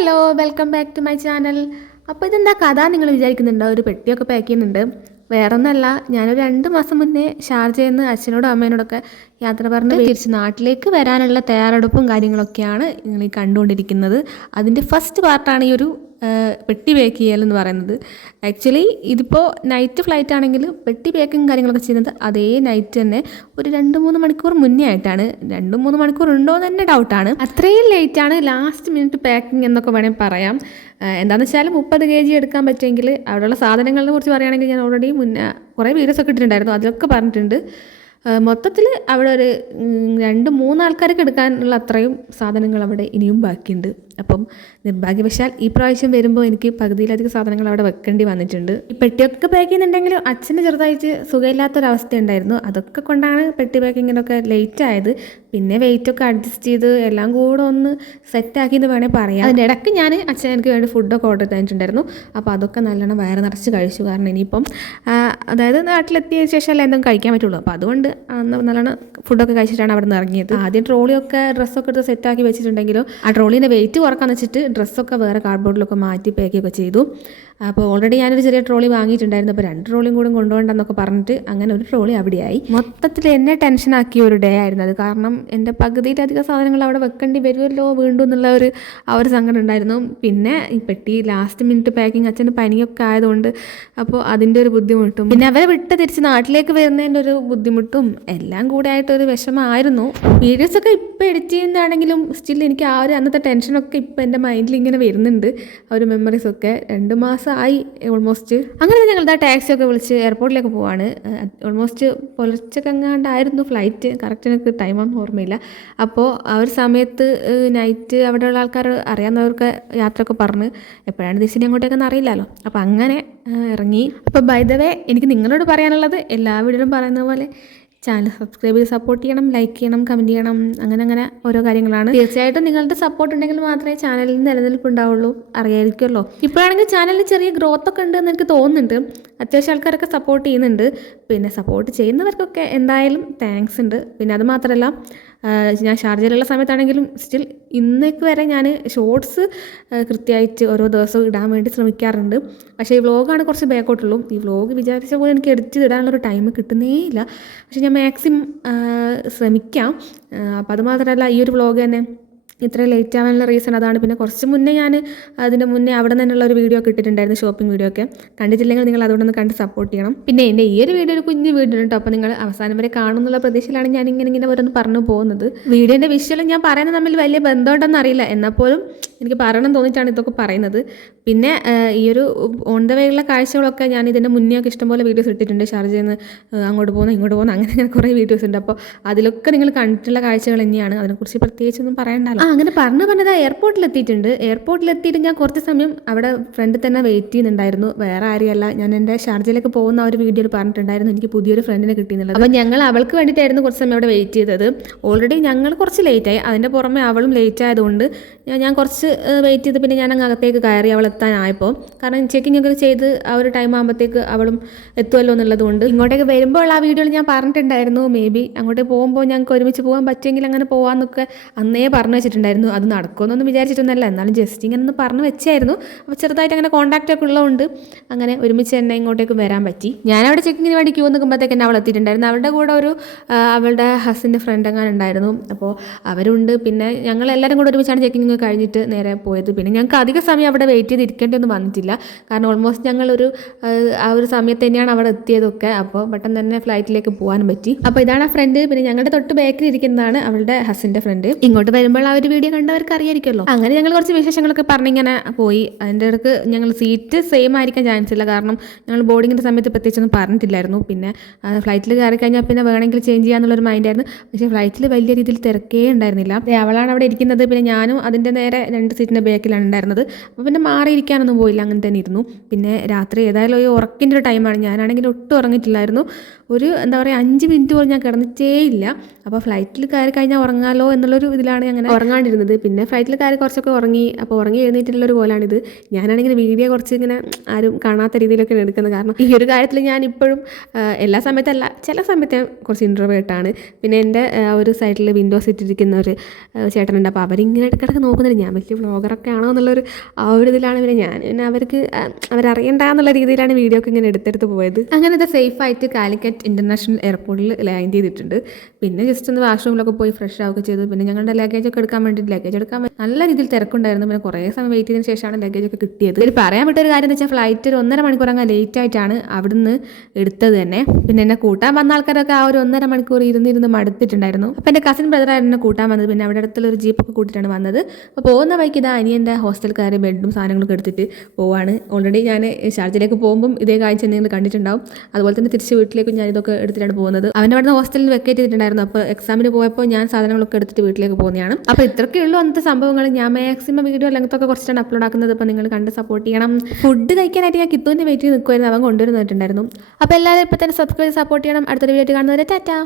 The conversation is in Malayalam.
Hello welcome back to my channel. അപ്പോൾ ഇതെന്താ കഥ നിങ്ങൾ വിചാരിക്കുന്നുണ്ടോ? ഒരു പെട്ടിയൊക്കെ പാക്ക് ചെയ്യുന്നുണ്ട്. വേറെ ഒന്നല്ല, ഞാനൊരു 2 മാസം മുന്നേ ഷാർജയിൽ നിന്ന് അച്ഛനോടും അമ്മേനോടൊക്കെ യാത്ര പറഞ്ഞ് തിരിച്ച് നാട്ടിലേക്ക് വരാനുള്ള തയ്യാറെടുപ്പും കാര്യങ്ങളൊക്കെയാണ് നിങ്ങൾ ഈ കണ്ടുകൊണ്ടിരിക്കുന്നത്. അതിൻ്റെ ഫസ്റ്റ് പാർട്ടാണ് ഈ ഒരു പെട്ടി പാക്ക് ചെയ്യലെന്ന് പറയുന്നത്. ആക്ച്വലി ഇതിപ്പോൾ നൈറ്റ് ഫ്ലൈറ്റ് ആണെങ്കിൽ പെട്ടി പാക്കിങ് കാര്യങ്ങളൊക്കെ ചെയ്യുന്നത് അതേ നൈറ്റ് തന്നെ ഒരു 2-3 മണിക്കൂർ മുന്നേ ആയിട്ടാണ്. 2-3 മണിക്കൂർ ഉണ്ടോ എന്ന് തന്നെ ഡൗട്ടാണ്. അത്രയും ലേറ്റാണ്, ലാസ്റ്റ് മിനിറ്റ് പാക്കിംഗ് എന്നൊക്കെ വേണമെങ്കിൽ പറയാം. എന്താണെന്ന് വെച്ചാൽ 30 kg എടുക്കാൻ പറ്റുമെങ്കിൽ അവിടെയുള്ള സാധനങ്ങളെ കുറിച്ച് പറയുകയാണെങ്കിൽ ഞാൻ ഓൾറെഡി മുന്നേ കുറേ വീഡിയോസൊക്കെ ഇട്ടിട്ടുണ്ടായിരുന്നു, അതിലൊക്കെ പറഞ്ഞിട്ടുണ്ട്. മൊത്തത്തിൽ അവിടെ ഒരു 2-3 ആൾക്കാർക്ക് എടുക്കാനുള്ള അത്രയും സാധനങ്ങൾ അവിടെ ഇനിയും ബാക്കിയുണ്ട്. അപ്പം നിർഭാഗ്യവശാൽ ഈ പ്രാവശ്യം വരുമ്പോൾ എനിക്ക് പകുതിയിലധികം സാധനങ്ങൾ അവിടെ വെക്കേണ്ടി വന്നിട്ടുണ്ട്. ഈ പെട്ടിയൊക്കെ പാക്ക് ചെയ്യുന്നുണ്ടെങ്കിലും അച്ഛന് ചെറുതായിട്ട് സുഖമില്ലാത്തൊരവസ്ഥ ഉണ്ടായിരുന്നു. അതൊക്കെ കൊണ്ടാണ് പെട്ടി പാക്കിങ്ങിനൊക്കെ ലേറ്റ് ആയത്. പിന്നെ വെയിറ്റൊക്കെ അഡ്ജസ്റ്റ് ചെയ്ത് എല്ലാം കൂടെ ഒന്ന് സെറ്റാക്കി എന്ന് വേണേൽ പറയാം. അതിൻ്റെ ഇടയ്ക്ക് ഞാൻ അച്ഛൻ എനിക്ക് വേണ്ടി ഫുഡൊക്കെ ഓർഡർ ചെയ്തിട്ടുണ്ടായിരുന്നു. അപ്പോൾ അതൊക്കെ നല്ലോണം വയറ് നിറച്ച് കഴിച്ചു. കാരണം ഇനിയിപ്പം അതായത് നാട്ടിലെത്തിയ ശേഷം അല്ല എന്തും കഴിക്കാൻ പറ്റുള്ളൂ. അപ്പോൾ അതുകൊണ്ട് നല്ലോണം ഫുഡൊക്കെ കഴിച്ചിട്ടാണ് അവിടെ നിന്ന് ഇറങ്ങിയത്. ആദ്യം ട്രോളിയൊക്കെ ഡ്രസ്സൊക്കെ എടുത്ത് സെറ്റാക്കി വെച്ചിട്ടുണ്ടെങ്കിലും ആ ട്രോളീൻ്റെ വെയിറ്റ് കുറക്കാന്ന് വെച്ചിട്ട് ഡ്രസ്സൊക്കെ വേറെ കാർഡ്ബോർഡിലൊക്കെ മാറ്റി പാക്കൊക്കെ ചെയ്തു. അപ്പോൾ ഓൾറെഡി ഞാനൊരു ചെറിയ ട്രോളി വാങ്ങിയിട്ടുണ്ടായിരുന്നു. അപ്പോൾ 2 ട്രോളിയും കൂടെ കൊണ്ടുപോകണ്ടെന്നൊക്കെ പറഞ്ഞിട്ട് അങ്ങനെ ഒരു ട്രോളി അവിടെയായി. മൊത്തത്തിൽ എന്നെ ടെൻഷനാക്കിയ ഒരു ഡേ ആയിരുന്നു അത്. കാരണം എൻ്റെ പകുതിയിലധികം സാധനങ്ങൾ അവിടെ വെക്കേണ്ടി വരുമല്ലോ വീണ്ടും എന്നുള്ള ആ ഒരു സങ്കടം ഉണ്ടായിരുന്നു. പിന്നെ ഈ പെട്ടി ലാസ്റ്റ് മിനിറ്റ് പാക്കിങ്, അച്ഛൻ്റെ പനിയൊക്കെ ആയതുകൊണ്ട് അപ്പോൾ അതിൻ്റെ ഒരു ബുദ്ധിമുട്ടും പിന്നെ അവരെ വിട്ട് തിരിച്ച് നാട്ടിലേക്ക് വരുന്നതിൻ്റെ ഒരു ബുദ്ധിമുട്ടും എല്ലാം കൂടെ ആയിട്ടൊരു വിഷമമായിരുന്നു. വീഡിയോസൊക്കെ ഇപ്പോൾ എഡിറ്റ് ചെയ്യുന്നതാണെങ്കിലും സ്റ്റിൽ എനിക്ക് ആ ഒരു അന്നത്തെ ടെൻഷനൊക്കെ ഇപ്പോൾ എൻ്റെ മൈൻഡിൽ ഇങ്ങനെ വരുന്നുണ്ട്. ആ ഒരു മെമ്മറീസൊക്കെ 2 മാസമായി ഓൾമോസ്റ്റ്. അങ്ങനെ ഞങ്ങളുടെ ടാക്സിയൊക്കെ വിളിച്ച് എയർപോർട്ടിലേക്ക് പോവാണ്. ഓൾമോസ്റ്റ് പുലർച്ചെങ്ങാണ്ടായിരുന്നു ഫ്ലൈറ്റ്, കറക്റ്റ് എനിക്ക് ടൈമൊന്നും ഓർമ്മയില്ല. അപ്പോൾ ആ ഒരു സമയത്ത് നൈറ്റ് അവിടെയുള്ള ആൾക്കാർ അറിയാവുന്നവർക്ക് യാത്രയൊക്കെ പറഞ്ഞ് എപ്പോഴാണ് തിരിച്ചിനി അങ്ങോട്ടേക്കൊന്നും അറിയില്ലല്ലോ. അപ്പോൾ അങ്ങനെ ഇറങ്ങി. അപ്പോൾ ബൈ ദ വേ എനിക്ക് നിങ്ങളോട് പറയാനുള്ളത് എല്ലാ വീഡിയോയിലും പറയുന്ന പോലെ ചാനൽ സബ്സ്ക്രൈബ് ചെയ്ത് സപ്പോർട്ട് ചെയ്യണം, ലൈക്ക് ചെയ്യണം, കമൻറ്റ് ചെയ്യണം, അങ്ങനെ ഓരോ കാര്യങ്ങളാണ്. തീർച്ചയായിട്ടും നിങ്ങളുടെ സപ്പോർട്ട് ഉണ്ടെങ്കിൽ മാത്രമേ ചാനലിൽ നിലനിൽപ്പ് ഉണ്ടാവുള്ളൂ, അറിയായിരിക്കുമല്ലോ. ഇപ്പോഴാണെങ്കിൽ ചാനലിൽ ചെറിയ ഗ്രോത്ത് ഒക്കെ ഉണ്ടെന്ന് എനിക്ക് തോന്നുന്നുണ്ട്. അത്യാവശ്യം ആൾക്കാരൊക്കെ സപ്പോർട്ട് ചെയ്യുന്നുണ്ട്. പിന്നെ സപ്പോർട്ട് ചെയ്യുന്നവർക്കൊക്കെ എന്തായാലും താങ്ക്സ് ഉണ്ട്. പിന്നെ അത് മാത്രമല്ല, ഞാൻ ഷാർജയിലുള്ള സമയത്താണെങ്കിലും സ്റ്റിൽ ഇന്നേക്ക് വരെ ഞാൻ ഷോർട്സ് കൃത്യമായിട്ട് ഓരോ ദിവസവും ഇടാൻ വേണ്ടി ശ്രമിക്കാറുണ്ട്. പക്ഷേ ഈ വ്ലോഗാണ് കുറച്ച് ബാക്കോട്ടുള്ളൂ. ഈ വ്ലോഗ് വിചാരിച്ച പോലെ എനിക്ക് എഡിറ്റ് ചെയ്തിടാനുള്ളൊരു ടൈം കിട്ടുന്നേ ഇല്ല. പക്ഷെ ഞാൻ മാക്സിമം ശ്രമിക്കാം. അപ്പോൾ അത് മാത്രമല്ല, ഈ ഒരു വ്ലോഗ് തന്നെ ഇത്ര ലേറ്റ് ആവാനുള്ള റീസൺ അതാണ്. പിന്നെ കുറച്ച് മുന്നേ ഞാൻ അതിൻ്റെ മുന്നേ അവിടെ നിന്നുള്ള ഒരു വീഡിയോ ഒക്കെ ഇട്ടിട്ടുണ്ടായിരുന്നു, ഷോപ്പിംഗ് വീഡിയോ ഒക്കെ. കണ്ടിട്ടില്ലെങ്കിൽ നിങ്ങൾ അതുകൊണ്ടൊന്ന് കണ്ട് സപ്പോർട്ട് ചെയ്യണം. പിന്നെ എൻ്റെ ഈ ഒരു വീഡിയോ ഒരു കുഞ്ഞ് വീഡിയോ ഉണ്ട്. അപ്പോൾ നിങ്ങൾ അവസാനം വരെ കാണുന്നുള്ള പ്രതീക്ഷയിലാണ് ഞാൻ ഇങ്ങനെ ഓരോന്ന് പറഞ്ഞു പോകുന്നത്. വീഡിയോൻ്റെ വിഷ്വലും ഞാൻ പറയുന്നത് തമ്മിൽ വലിയ ബന്ധമുണ്ടെന്ന് അറിയില്ല, എന്നാൽ പോലും എനിക്ക് പറയണം തോന്നിയിട്ടാണ് ഇതൊക്കെ പറയുന്നത്. പിന്നെ ഈ ഒരു ഓൺ ദ വേയുള്ള കാഴ്ചകളൊക്കെ ഞാൻ ഇതിൻ്റെ മുന്നേ ഒക്കെ ഇഷ്ടംപോലെ വീഡിയോസ് ഇട്ടിട്ടുണ്ട്. ഷാർജയിൽ നിന്ന് അങ്ങോട്ട് പോകുന്നു ഇങ്ങോട്ട് പോകുന്നു അങ്ങനെ കുറേ വീഡിയോസ് ഉണ്ട്. അപ്പോൾ അതിലൊക്കെ നിങ്ങൾ കണ്ടിട്ടുള്ള കാഴ്ചകൾ തന്നെയാണ്, അതിനെക്കുറിച്ച് പ്രത്യേകിച്ചൊന്നും പറയണ്ടല്ലോ. അങ്ങനെ പറഞ്ഞത് എയർപോർട്ടിലെത്തിയിട്ടുണ്ട്. എയർപോർട്ടിലെത്തിയിട്ട് ഞാൻ കുറച്ച് സമയം അവിടെ ഫ്രണ്ടിൽ തന്നെ വെയിറ്റ് ചെയ്യുന്നുണ്ടായിരുന്നു. വേറെ ആരെയല്ല, ഞാൻ എൻ്റെ ഷാർജയിലേക്ക് പോകുന്ന ആ ഒരു വീഡിയോയിൽ പറഞ്ഞിട്ടുണ്ടായിരുന്നു എനിക്ക് പുതിയൊരു ഫ്രണ്ടിനെ കിട്ടിയെന്നുള്ളത്. അപ്പോൾ ഞങ്ങൾ അവൾക്ക് വേണ്ടിയിട്ടായിരുന്നു കുറച്ച് സമയം അവിടെ വെയിറ്റ് ചെയ്തത്. ഓൾറെഡി ഞങ്ങൾ കുറച്ച് ലേറ്റായി, അതിൻ്റെ പുറമെ അവളും ലേറ്റ് ആയതുകൊണ്ട് ഞാൻ കുറച്ച് വെയിറ്റ് ചെയ്ത് പിന്നെ ഞാൻ അങ്ങ് അകത്തേക്ക് കയറി അവൾ എത്താനായപ്പോൾ. കാരണം ചെക്കിംഗ് ഒക്കെ ചെയ്ത് ആ ഒരു ടൈം ആകുമ്പോഴത്തേക്ക് അവളും എത്തുമല്ലോ എന്നുള്ളതുകൊണ്ട്. ഇങ്ങോട്ടേക്ക് വരുമ്പോൾ ആ വീഡിയോയിൽ ഞാൻ പറഞ്ഞിട്ടുണ്ടായിരുന്നു മേ ബി അങ്ങോട്ടേക്ക് പോകുമ്പോൾ ഞങ്ങൾക്ക് ഒരുമിച്ച് പോകാൻ പറ്റുമെങ്കിൽ അങ്ങനെ പോകാമെന്നൊക്കെ അന്നേ പറഞ്ഞു വെച്ചിട്ടുണ്ടായിരുന്നു. അത് നടക്കുമെന്നൊന്നും വിചാരിച്ചിട്ടൊന്നുമല്ല, എന്നാലും ജസ്റ്റ് ഇങ്ങനെ ഒന്ന് പറഞ്ഞു വെച്ചായിരുന്നു. അപ്പോൾ ചെറുതായിട്ട് അങ്ങനെ കോൺടാക്റ്റ് ഒക്കെ ഉള്ളതുകൊണ്ട് അങ്ങനെ ഒരുമിച്ച് തന്നെ ഇങ്ങോട്ടേക്ക് വരാൻ പറ്റി. ഞാനവിടെ ചെക്കിങ്ങിന് വേണ്ടി ക്യൂ നിൽക്കുമ്പോഴത്തേക്ക് തന്നെ അവൾ എത്തിയിട്ടുണ്ടായിരുന്നു. അവളുടെ കൂടെ അവളുടെ ഹസിൻ്റെ ഫ്രണ്ട് അങ്ങനെ ഉണ്ടായിരുന്നു. അപ്പോൾ അവരുണ്ട്. പിന്നെ ഞങ്ങൾ എല്ലാവരും കൂടെ ഒരുമിച്ചാണ് ചെക്കിങ് കഴിഞ്ഞിട്ട് നേരെ പോയത്. പിന്നെ ഞങ്ങൾക്ക് അധിക സമയം അവിടെ വെയിറ്റ് ചെയ്ത് ഇരിക്കേണ്ടിയൊന്നും വന്നിട്ടില്ല. കാരണം ഓൾമോസ്റ്റ് ഞങ്ങളൊരു ആ ഒരു സമയത്ത് തന്നെയാണ് അവിടെ എത്തിയതൊക്കെ. അപ്പോൾ പെട്ടെന്ന് തന്നെ ഫ്ലൈറ്റിലേക്ക് പോകാനും പറ്റി. അപ്പോൾ ഇതാണ് ആ ഫ്രണ്ട്. പിന്നെ ഞങ്ങളുടെ തൊട്ട് ബാക്കിൽ ഇരിക്കുന്നതാണ് അവളുടെ ഹസിൻ്റെ ഫ്രണ്ട്. ഇങ്ങോട്ട് വരുമ്പോൾ ആ ഒരു വീഡിയോ കണ്ടവർക്ക് അറിയായിരിക്കുമല്ലോ. അങ്ങനെ ഞങ്ങൾ കുറച്ച് വിശേഷങ്ങളൊക്കെ പറഞ്ഞിങ്ങനെ പോയി. അതിൻ്റെ ഇടയ്ക്ക് ഞങ്ങൾ സീറ്റ് സെയിം ആയിരിക്കാൻ ചാൻസ് ഇല്ല, കാരണം ഞങ്ങൾ ബോർഡിങ്ങിൻ്റെ സമയത്ത് പ്രത്യേകിച്ചൊന്നും പറഞ്ഞിട്ടില്ലായിരുന്നു. പിന്നെ ഫ്ലൈറ്റിൽ കയറി കഴിഞ്ഞാൽ പിന്നെ വേണമെങ്കിൽ ചേഞ്ച് ചെയ്യാന്നുള്ളൊരു മൈൻഡായിരുന്നു. പക്ഷേ ഫ്ലൈറ്റിൽ വലിയ രീതിയിൽ തിരക്കേ ഉണ്ടായിരുന്നില്ല. അവളാണ് അവിടെ ഇരിക്കുന്നത്. പിന്നെ ഞാനും അതിൻ്റെ നേരെ 2 സീറ്റിൻ്റെ ബാക്കിലാണ് ഉണ്ടായിരുന്നത്. അപ്പോൾ പിന്നെ മാറിയിരിക്കാനൊന്നും പോയില്ല, അങ്ങനെ തന്നെ ഇരുന്നു. പിന്നെ രാത്രി ഏതായാലും ഒരു ഉറക്കിൻ്റെ ഒരു ടൈമാണ്. ഞാനാണെങ്കിൽ ഒട്ടും ഉറങ്ങിയിട്ടില്ലായിരുന്നു. ഒരു 5 മിനിറ്റ് പോലും ഞാൻ കിടന്നിട്ടേ ഇല്ല. അപ്പോൾ ഫ്ലൈറ്റിൽ കയറി കഴിഞ്ഞാൽ ഉറങ്ങാലോ എന്നുള്ളൊരു ഇതിലാണ് അങ്ങനെ ഉറങ്ങാൻ എടുക്കാണ്ടിരുന്നത്. പിന്നെ ഫ്ലൈറ്റിൽ കാര്യം കുറച്ചൊക്കെ ഉറങ്ങി. അപ്പോൾ ഉറങ്ങി എഴുന്നേറ്റിട്ടുള്ളൊരു കോലാണിത്. ഞാനാണെങ്കിൽ വീഡിയോ കുറച്ച് ഇങ്ങനെ ആരും കാണാത്ത രീതിയിലൊക്കെയാണ് എടുക്കുന്നത്. കാരണം ഈ ഒരു കാര്യത്തിൽ ഞാൻ ഇപ്പോഴും എല്ലാ സമയത്തല്ല, ചില സമയത്ത് ഞാൻ കുറച്ച് ഇൻട്രോവേർട്ടാണ്. പിന്നെ എൻ്റെ ഒരു സൈഡിൽ വിൻഡോ സീറ്റിരിക്കുന്ന ഒരു ചേട്ടനുണ്ട്. അപ്പോൾ അവരിങ്ങനെ ഇടയ്ക്കിടയ്ക്ക് നോക്കുന്നുണ്ട് ഞാൻ വലിയ വ്ളോഗറൊക്കെ ആണോ എന്നുള്ളൊരു ആ ഒരു ഇതിലാണ്. പിന്നെ അവർക്ക് അവരറിയണ്ട എന്നുള്ള രീതിയിലാണ് വീഡിയോ ഒക്കെ ഇങ്ങനെ എടുത്തെടുത്ത് പോയത്. അങ്ങനെ അത് സേഫായിട്ട് കാലിക്കറ്റ് ഇൻ്റർനാഷണൽ എയർപോർട്ടിൽ ലാൻഡ് ചെയ്തിട്ടുണ്ട്. പിന്നെ ജസ്റ്റ് ഒന്ന് വാഷ്റൂമിലൊക്കെ പോയി ഫ്രഷ് ആവുകയൊക്കെ ചെയ്തു. പിന്നെ ഞങ്ങളുടെ ലഗേജൊക്കെ എടുക്കാൻ വേണ്ടിയിട്ട് ലഗേജ് എടുക്കാൻ നല്ല രീതിയിൽ തിരക്കുണ്ടായിരുന്നു. പിന്നെ കുറേ സമയം വെയിറ്റ് ചെയ്തതിന് ശേഷമാണ് ലഗേജൊക്കെ കിട്ടിയത്. ഇതിൽ പറയാൻ വിട്ടൊരു കാര്യം എന്ന് വെച്ചാൽ ഫ്ലൈറ്റ് ഒരു 1.5 മണിക്കൂർ അങ്ങ് ലേറ്റ് ആയിട്ടാണ് അവിടുന്ന് എടുത്തത് തന്നെ. പിന്നെ എന്നെ കൂട്ടാൻ വന്ന ആൾക്കാരൊക്കെ ആ ഒരു 1.5 മണിക്കൂർ ഇരുന്ന് മടുത്തിട്ടുണ്ടായിരുന്നു. അപ്പോൾ എൻ്റെ കസിൻ ബ്രദറായിരുന്നു എന്നെ കൂട്ടാൻ വന്നത്. പിന്നെ അവിടെ അടുത്തുള്ള ഒരു ജീപ്പൊക്കെ കൂട്ടിയിട്ടാണ് വന്നത്. അപ്പോൾ പോകുന്ന വഴിക്ക് ഇതാ അനിയൻ്റെ ഹോസ്റ്റൽക്കാർ ബെഡും സാധനങ്ങളൊക്കെ എടുത്തിട്ട് പോവാണ്. ഓൾറെഡി ഞാൻ ഷാർജയിലേക്ക് പോകുമ്പം ഇതേ കാഴ്ച എന്തെങ്കിലും കണ്ടിട്ടുണ്ടാവും. അതുപോലെ തന്നെ തിരിച്ച് വീട്ടിലേക്കും ഞാൻ ഇതൊക്കെ എടുത്തിട്ടാണ് പോകുന്നത്. അവൻ്റെ അവിടെ നിന്ന് ഹോസ്റ്റലിൽ വെക്കേറ്റ് ചെയ്തിട്ടുണ്ടായിരുന്നു. അപ്പോൾ എക്സാമിന് പോയപ്പോൾ ഞാൻ സാധനങ്ങളൊക്കെ എടുത്തിട്ട് വീട്ടിലേക്ക് പോകുന്നതാണ്. അപ്പോൾ ഇത്രയൊക്കെ ഉള്ളൂ അന്നത്തെ സംഭവങ്ങൾ. ഞാൻ മാക്സിമം വീഡിയോ ലെങ്ത്തൊക്കെ കുറച്ചിട്ടാണ് അപ്ലോഡ് ആക്കുന്നത്. അപ്പോൾ നിങ്ങൾ കണ്ട് സപ്പോർട്ട് ചെയ്യണം. ഫുഡ് കഴിക്കാനായിട്ട് ഞാൻ കിത്തുവിൻ്റെ വെയിറ്റ് ചെയ്ത് നിൽക്കുമായിരുന്നു. അവൻ കൊണ്ടുവരുന്നിട്ടുണ്ടായിരുന്നു. അപ്പോൾ എല്ലാവരും ഇപ്പോൾ തന്നെ സബ്സ്ക്രൈബ് സപ്പോർട്ട് ചെയ്യണം. അടുത്തൊരു വീഡിയോ കാണുന്നവരെ ടാറ്റാ.